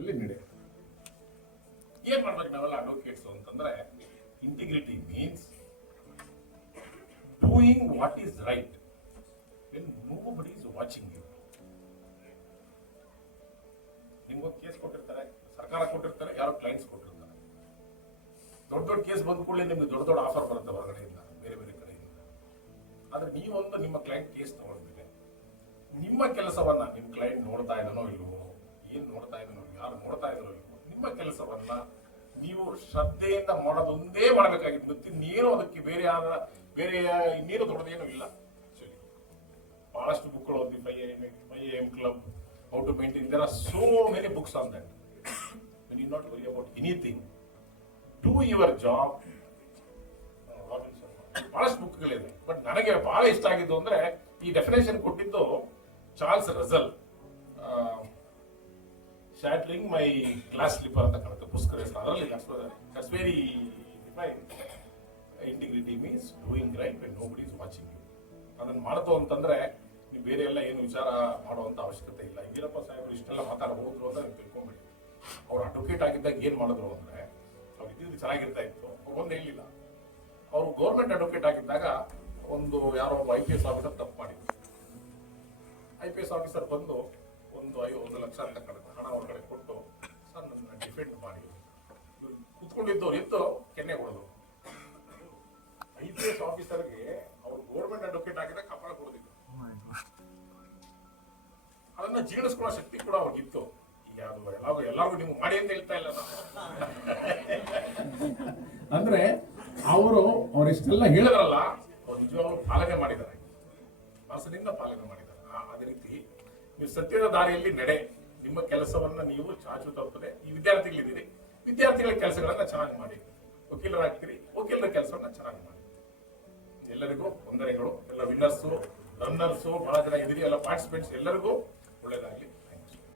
ಅಲ್ಲಿ ನಡೆಯುತ್ತೆ. ಏನ್ ಮಾಡ್ಬೇಕು ನಾವೆಲ್ಲ ಅಡ್ವೊಕೇಟ್ಸ್ ಅಂತಂದ್ರೆ, integrity means doing what is right when nobody is watching you. ನಿಮ್ಗೊಂದು ಕೇಸ್ ಕೊಟ್ಟಿರ್ತಾರೆ, ಸರ್ಕಾರ ಕೊಟ್ಟಿರ್ತಾರೆ, ಯಾರೋ ಕ್ಲೈಂಟ್ಸ್ ಕೊಟ್ಟಿರ್ತಾರೆ. ದೊಡ್ಡ ದೊಡ್ಡ ಕೇಸ್ ಬಂದ ಕೂಡಲೇ ನಿಮ್ಗೆ ದೊಡ್ಡ ದೊಡ್ಡ ಆಫರ್ ಬರುತ್ತೆ ಹೊರಗಡೆಯಿಂದ, ಬೇರೆ ಬೇರೆ ಕಡೆಯಿಂದ. ಆದ್ರೆ ನೀವೊಂದು ನಿಮ್ಮ ಕ್ಲೈಂಟ್ ಕೇಸ್ ತಗೊಂಡಿದ್ದೀರಿ, ನಿಮ್ಮ ಕೆಲಸವನ್ನ ನಿಮ್ ಕ್ಲೈಂಟ್ ನೋಡ್ತಾ ಇದ್ದಾನೋ ಇಲ್ವೋ, ಏನ್ ನೋಡ್ತಾ ಇದ್ದಾನೋ, ಯಾರು ನೋಡ್ತಾ ಇದ್ದಾನೋ ಇಲ್ವೋ, ನಿಮ್ಮ ಕೆಲಸವನ್ನ ನೀವು ಶ್ರದ್ಧೆಯಿಂದ ಮಾಡೋದೊಂದೇ ಮಾಡಬೇಕಾಗಿತ್ತು. ಗೊತ್ತಿನ್ನೇನು ಅದಕ್ಕೆ ಬೇರೆ ಇನ್ನೇನು ದೊಡ್ಡದೇನು ಇಲ್ಲ. ಬಹಳಷ್ಟು ಬುಕ್ಗಳು ಓದಿ, 5am club, how to maintain, there are so many books on that. You need not worry about anything, do your job. ಬಹಳಷ್ಟು ಬುಕ್ಗಳಿದೆ, ಬಟ್ ನನಗೆ ಬಹಳ ಇಷ್ಟ ಆಗಿದ್ದು ಅಂದ್ರೆ ಈ ಡೆಫಿನೇಷನ್ ಕೊಟ್ಟಿದ್ದು Charles Russell, shattering my glass slipper ಅಂತ ಕಾಣುತ್ತೆ ಪುಸ್ತಕ ಹೆಸರು. ಅದರಲ್ಲಿ that's very define. Integrity means doing right when nobody is watching you. ಅದನ್ನ ಮಾಡ್ತು ಅಂತಂದ್ರೆ ನೀವು ಬೇರೆ ಎಲ್ಲ ಏನು ವಿಚಾರ ಮಾಡುವಂತ ಅವಶ್ಯಕತೆ ಇಲ್ಲ. ವೀರಪ್ಪ ಸಾಹೇಬರು ಇಷ್ಟೆಲ್ಲ ಮಾತಾಡಬಹುದು ಅಂತ ನೀವು ತಿಳ್ಕೊಂಬಿಡಿ. ಅವ್ರು ಅಡ್ವೊಕೇಟ್ ಆಗಿದ್ದಾಗ ಏನ್ ಮಾಡಿದ್ರು ಅಂದ್ರೆ, ಅವ್ರು ಇದ್ದಿದ್ದು ಚೆನ್ನಾಗಿರ್ತಾ ಇತ್ತು, ಒಂದ್ ಹೇಳಿಲ್ಲ. ಅವರು ಗೌರ್ಮೆಂಟ್ ಅಡ್ವೊಕೇಟ್ ಆಗಿದ್ದಾಗ ಒಂದು ಯಾರೋ ಒಬ್ಬ IPS ಆಫೀಸರ್ ತಪ್ಪು ಮಾಡಿದ್ರು. IPS ಆಫೀಸರ್ ಬಂದು ಒಂದು ಲಕ್ಷ ಅಂತ ಹಣ ಹೊರಗಡೆ ಕೊಟ್ಟು, ಸರ್ ನನ್ನ ಡಿಫೆಂಡ್ ಮಾಡಿ, ಕುತ್ಕೊಂಡಿದ್ದವ್ರು ಎದ್ದು ಕೆನ್ನೆ ಹೊಡೆದ್ರು. IPS ಆಫೀಸರ್ಗೆ ಅವ್ರು ಗೌರ್ಮೆಂಟ್ ಅಡ್ವೊಕೇಟ್ ಆಗಿದ್ದಾಗ ಕಪಾಳ ಕೊಡೋದಿತ್ತು. ಅದನ್ನ ಜೀರ್ಣಿಸ್ಕೊಳ್ಳೋ ಶಕ್ತಿ ಕೂಡ ಅವ್ರಿಗಿತ್ತು. ಈಗ ಅದು ಎಲ್ಲರಿಗೂ ನೀವು ಮಾಡಿ ಅಂತ ಹೇಳ್ತಾ ಇಲ್ಲ ನಾನು. ಅಂದ್ರೆ ಅವರಿಷ್ಟೆಲ್ಲ ಹೇಳಿದ್ರಲ್ಲ, ಅವ್ರು ನಿಜವಾಗ್ಲೂ ಪಾಲನೆ ಮಾಡಿದ್ದಾರೆ, ಮನಸ್ಸಿನಿಂದ ಪಾಲನೆ ಮಾಡಿದ್ದಾರೆ. ಅದೇ ರೀತಿ ನೀವು ಸತ್ಯದ ದಾರಿಯಲ್ಲಿ ನಡೆ, ನಿಮ್ಮ ಕೆಲಸವನ್ನ ನೀವು ಚಾಚು ತಪ್ಪದೆ. ಈ ವಿದ್ಯಾರ್ಥಿಗಳಿದ್ದೀರಿ, ವಿದ್ಯಾರ್ಥಿಗಳ ಕೆಲಸಗಳನ್ನ ಚೆನ್ನಾಗಿ ಮಾಡಿ. ವಕೀಲರಾಗ್ತೀರಿ, ವಕೀಲರ ಕೆಲಸವನ್ನ ಚೆನ್ನಾಗಿ ಮಾಡಿ. ಎಲ್ಲರಿಗೂ ವಂದನೆಗಳು. ಎಲ್ಲ ವಿನ್ನರ್ಸು, ರನ್ನರ್ಸು, ಬಹಳ ಜನ ಇದ್ದೀರಿ, ಎಲ್ಲ ಪಾರ್ಟಿಸಿಪೆಂಟ್ಸ್, ಎಲ್ಲರಿಗೂ ಒಳ್ಳೇದಾಗಲಿ.